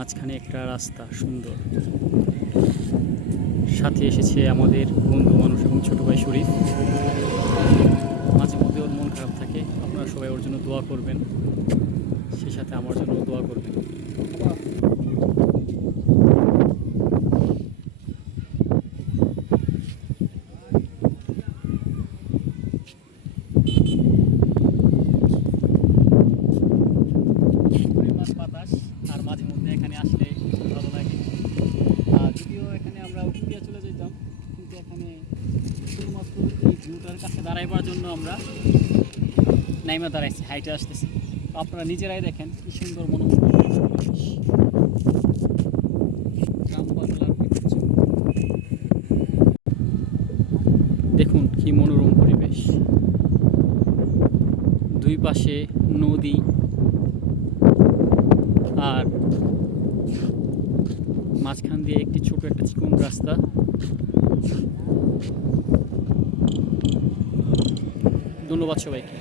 মাঝখানে একটা রাস্তা সুন্দর, সাথে এসেছে আমাদের বন্ধু মানুষ এবং ছোটো ভাই শরীফ। মাঝে মধ্যে ওর মন খারাপ থাকে, আপনারা সবাই ওর জন্য দোয়া করবেন, সেই সাথে আমার জন্য দোয়া করবেন। বাতাস আর মাঝে মধ্যে এখানে আসলে ভালো লাগে। যদিও এখানে আমরা উঠে চলে যেতাম, কিন্তু এখানে শুধুমাত্র এই ভিউটার কাছে দাঁড়াইবার জন্য আমরা নাইমা দাঁড়াইছি, হাইটে আসতেছি। আপনারা নিজেরাই দেখেন কি সুন্দর মনোমুগ্ধ পরিবেশ। গ্রাম বাংলার ঐতিহ্য দেখুন, কি মনোরম পরিবেশ। দুই পাশে নদী আর মাঝখান দিয়ে একটি ছোট একটা চিকন রাস্তা। ধন্যবাদ সবাইকে।